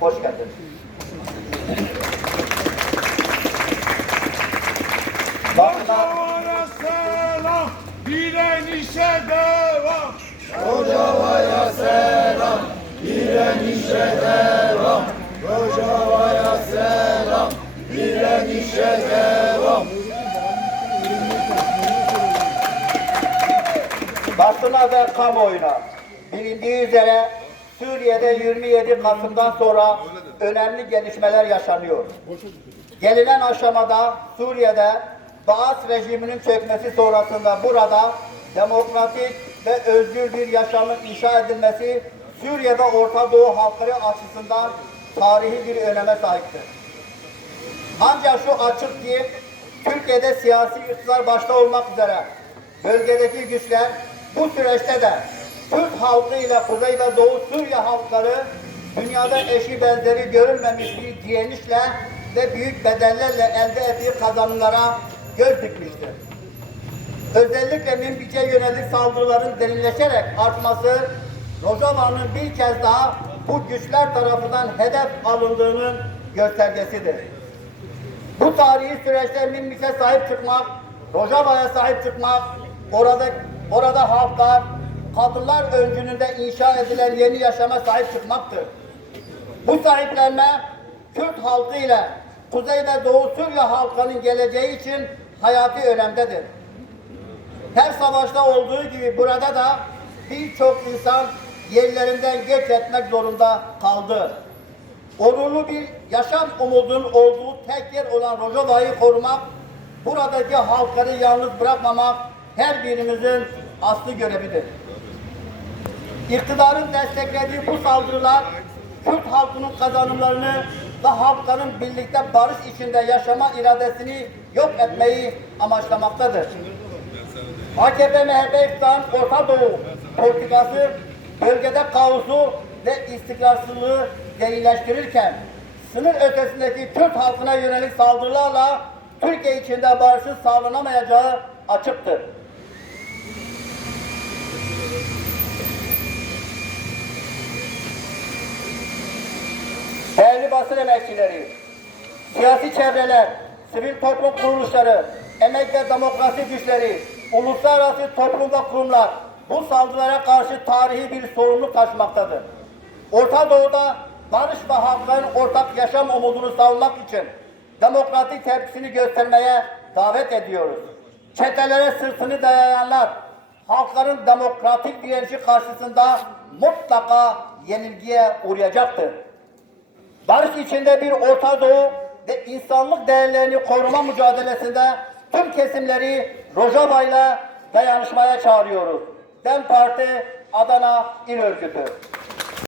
Hoş geldiniz. Bakın Hocavara selam, direnişe devam. basına ve kamuoyuna bilindiği üzere Suriye'de 27 Kasım'dan sonra önemli gelişmeler yaşanıyor. Gelinen aşamada Suriye'de Baas rejiminin çökmesi sonrasında burada demokratik ve özgür bir yaşamın inşa edilmesi Suriye ve Orta Doğu halkları açısından tarihi bir öneme sahiptir. Ancak şu açık ki Türkiye'de siyasi iktidar başta olmak üzere bölgedeki güçler bu süreçte de Türk halkı ile Kuzey ve Doğu Suriye halkları dünyada eşi benzeri görülmemiş bir direnişle ve büyük bedellerle elde ettiği kazanımlara göz dikmiştir. Özellikle Minbiç'e yönelik saldırıların derinleşerek artması Rojava'nın bir kez daha bu güçler tarafından hedef alındığının göstergesidir. Bu tarihi süreçte Minbiç'e sahip çıkmak, Rojava'ya sahip çıkmak, orada orada halklar, kadınlar öncülüğünde inşa edilen yeni yaşama sahip çıkmaktır. Bu sahiplenme Kürt halkı ile Kuzey ve Doğu Suriye halklarının geleceği için hayati önemdedir. Her savaşta olduğu gibi burada da birçok insan yerlerinden göç etmek zorunda kaldı. Onurlu bir yaşam umudunun olduğu tek yer olan Rojava'yı korumak, buradaki halkları yalnız bırakmamak her birimizin aslı görevidir. İktidarın desteklediği bu saldırılar Kürt halkının kazanımlarını ve halkların birlikte barış içinde yaşama iradesini yok etmeyi amaçlamaktadır. AKP MHP iktidarın Orta Doğu politikası bölgede kaosu ve istikrarsızlığı derinleştirirken sınır ötesindeki Kürt halkına yönelik saldırılarla Türkiye içinde barışın sağlanamayacağı açıktır. Değerli basın emekçileri, siyasi çevreler, sivil toplum kuruluşları, emek ve demokrasi güçleri, uluslararası toplum ve kurumlar bu saldırılara karşı tarihi bir sorumluluk taşımaktadır. Orta Doğu'da barış ve halkların ortak yaşam umudunu savunmak için demokratik tepkisini göstermeye davet ediyoruz. Çetelere sırtını dayayanlar, halkların demokratik direnişi karşısında mutlaka yenilgiye uğrayacaktır. Barış içinde bir Orta Doğu ve insanlık değerlerini koruma mücadelesinde tüm kesimleri Rojava'yla dayanışmaya çağırıyoruz. DEM Parti Adana İl Örgütü.